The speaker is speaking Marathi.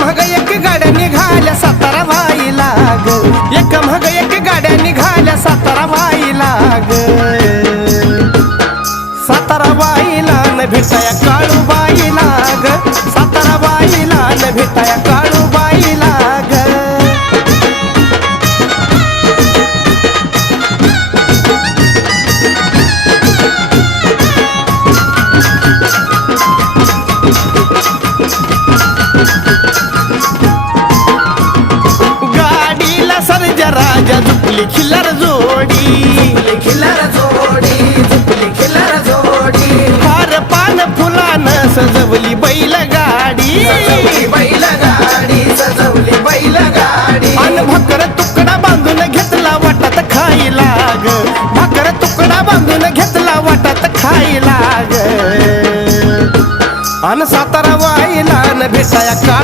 म्हाग एक गाड्या निघाल्या सातारा वाईला ग, एक म्हाग एक गाड्या निघाल्या सातारा वाईला ग. सातारा बाईला न भेटाया काळू बाईला ग, सातारा बाईला न भेटाया काळू बाईला ग. गाडीला सर्जा राजा झुकली खिल्लार जोडी, खिल्लार जोडी, झुकली खिल्लार जोडी. हार पान फुलानं सजवली बैलगाडी, सजवली बैलगाडी, सजवली बैलगाडी. अन भाकर तुकडा बांधून घेतला वाटात खायला ग, भाकर तुकडा बांधून घेतला वाटात खायला ग. अन सातारा वाईला न भेटाया का